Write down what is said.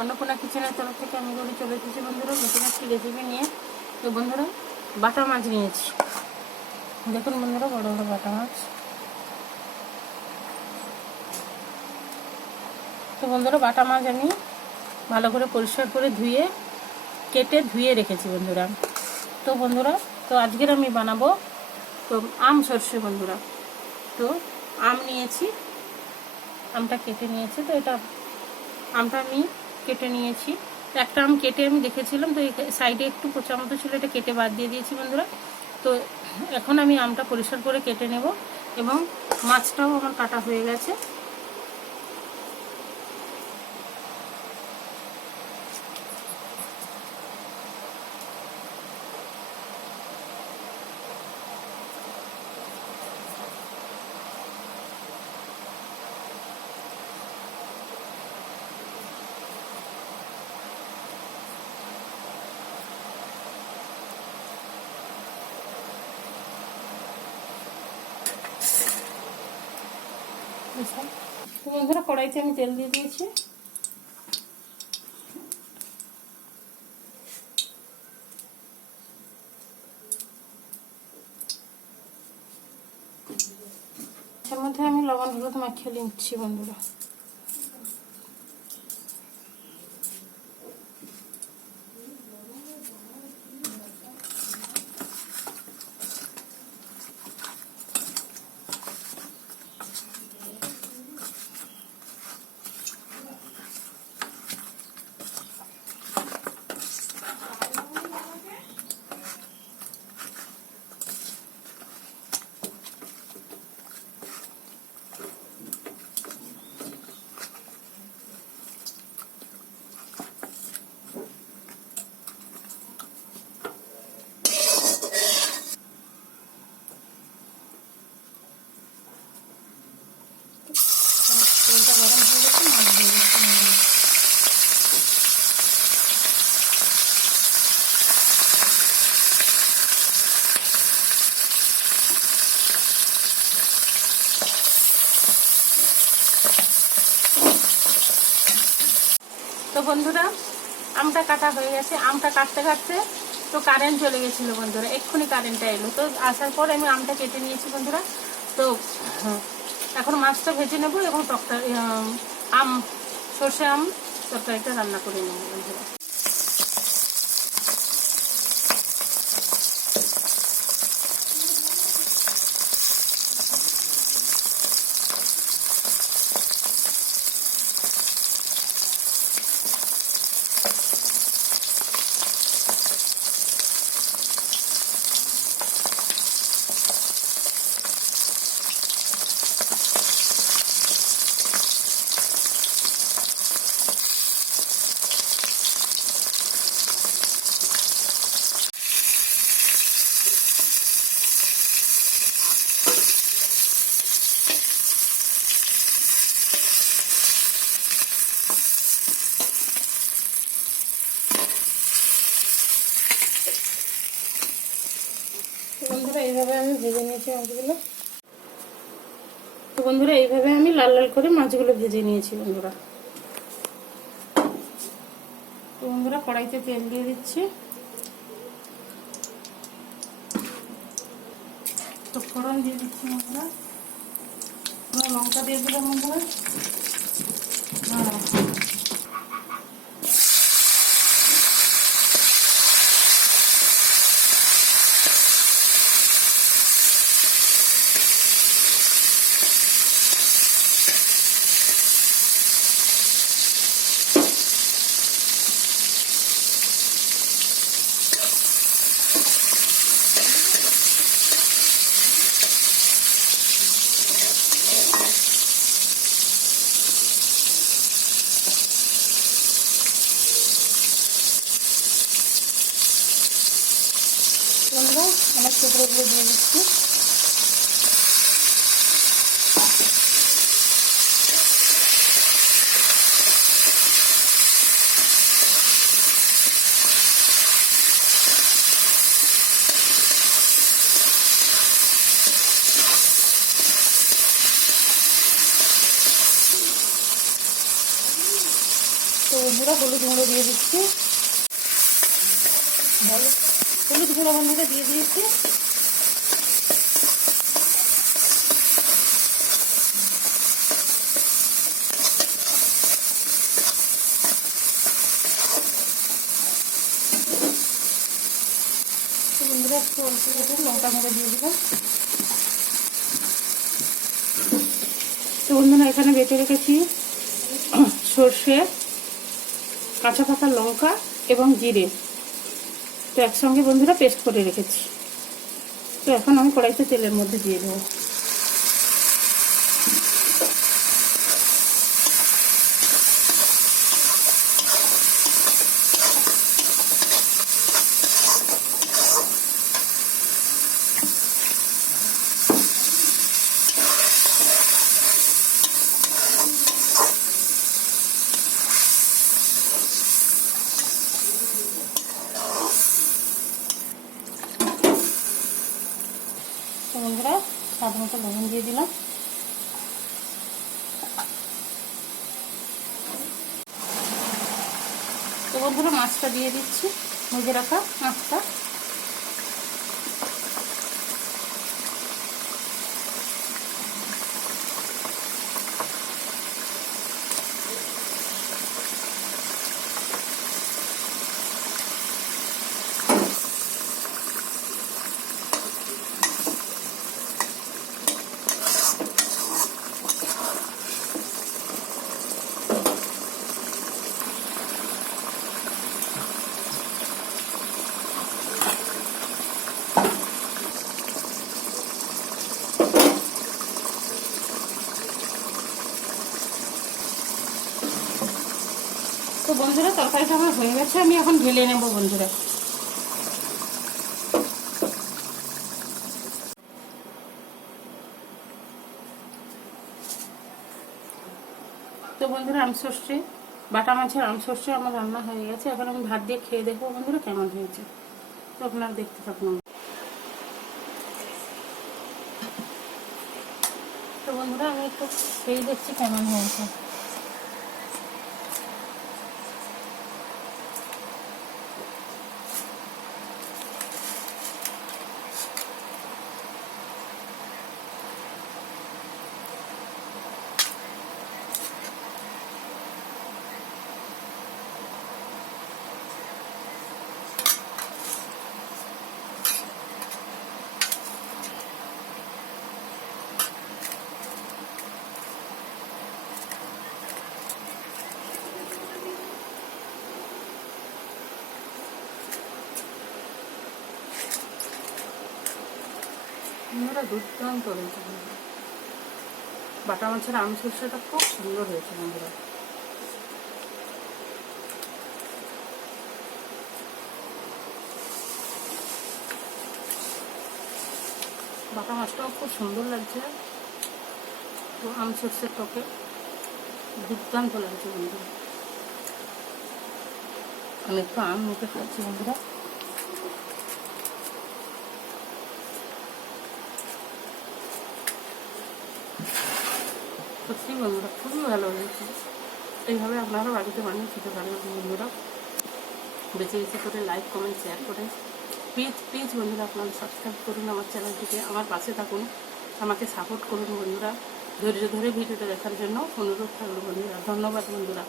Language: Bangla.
অন্নপূর্ণা কিচেনের তরফ থেকে আমি করে চলে এসেছি বন্ধুরা নতুন একটি রেসিপি নিয়ে। তো বন্ধুরা বাটা মাছ নিয়েছি, দেখুন বন্ধুরা বড় বড় বাটা মাছ। তো বন্ধুরা বাটা মাছ আমি ভালো করে পরিষ্কার করে কেটে ধুয়ে রেখেছি বন্ধুরা। তো বন্ধুরা তো আজকের আমি বানাবো তো আম সর্ষে বন্ধুরা। তো আম নিয়েছি, আমটা কেটে নিয়েছি। তো এটা আমটা আমি কেটে নিয়েছি, একটা আম কেটে আমি দেখেছিলাম, তো এই সাইডে একটু পোচা মতো ছিল, এটা কেটে বাদ দিয়ে দিয়েছি বন্ধুরা। তো এখন আমি আমটা পরিষ্কার করে কেটে নেব এবং মাছটাও আমার কাটা হয়ে গেছে। তো বন্ধুরা কড়াইতে আমি তেল দিয়ে দিয়েছি। এর মধ্যে আমি লবণ হলুদ মাখিয়ে নিচ্ছি বন্ধুরা। তেলটা গরম হয়ে গেছে, মাছ দিয়ে দিচ্ছি। তো বন্ধুরা আমটা কাটা হয়ে গেছে, আমটা কাটতে কাটতে তো কারেন্ট চলে গেছিল বন্ধুরা, এক্ষুনি কারেন্টটা এলো। তো আসার পর আমি আমটা কেটে নিয়েছি বন্ধুরা। তো এখন মাছটা ভেজে নেব এবং সর্ষে আম তরকারিটা রান্না করে নেব বন্ধুরা। বন্ধুরা এইভাবে আমি ভেজে নিয়েছি মাছগুলো। তো বন্ধুরা এইভাবে আমি লাল লাল করে মাছগুলো ভেজে নিয়েছি বন্ধুরা। তো বন্ধুরা কড়াইতে তেল দিয়ে দিচ্ছি। তো ফোড়ন দিয়ে দিচ্ছি বন্ধুরা, লঙ্কা দিয়ে দিলাম বন্ধুরা। বন্ধুরা আমার টুকরোগুলো দিয়ে দিচ্ছি। তো বন্ধুরা হলুদ গুঁড়ো দিয়ে দিচ্ছি, হলুদ গুঁড়ো বন্ধুরা দিয়ে দিয়েছি। বন্ধুরা একটু অল্প করে লঙ্কা গুঁড়ো দিয়ে দিলাম। তো বন্ধুরা এখানে বেটে রেখেছি সর্ষে, কাঁচা পাকা লঙ্কা এবং জিরে, তো একসঙ্গে বন্ধুরা পেস্ট করে রেখেছি। তো এখন আমি কড়াইতে তেলের মধ্যে দিয়ে দেবো। তো বন্ধুরা স্বাদ মতো লবণ দিয়ে দিলাম। তো বন্ধুরা মাছটা দিয়ে দিচ্ছি, ভেজে রাখা মাছটা। তো বন্ধুরা তরকারিটা আমার হয়ে গেছে, আমি এখন ঢেলে নেব বন্ধুরা। তো বন্ধুরা আমসর্ষে, বাটা মাছের আমসর্ষে আমার রান্না হয়ে গেছে। এখন আমি ভাত দিয়ে খেয়ে দেখবো বন্ধুরা কেমন হয়েছে। তো আপনারা দেখতে থাকুন। তো বন্ধুরা আমি একটু খেয়ে দেখছি কেমন হয়েছে। বন্ধুরা দুর্দান্ত হয়েছে, বাটা মাছের আমসর্ষেটা খুব সুন্দর হয়েছে বন্ধুরা। বাটা মাছটাও খুব সুন্দর লাগছে, তো আমসর্ষের টকে দুর্দান্ত লাগছে বন্ধুরা। আমি একটু আম মুখে খাচ্ছি বন্ধুরা। সত্যি বন্ধুরা খুবই ভালো হয়েছে। এইভাবে আপনারা বাড়িতে বানিয়ে খেতে পারেন বন্ধুরা। বেশি বেশি করে লাইক কমেন্ট শেয়ার করেন। প্লিজ বন্ধুরা আপনারা সাবস্ক্রাইব করুন আমার চ্যানেলটিকে, আমার পাশে থাকুন, আমাকে সাপোর্ট করুন বন্ধুরা। ধৈর্য ধরে ভিডিওটা দেখার জন্য অনুরোধ থাকলো বন্ধুরা। ধন্যবাদ বন্ধুরা।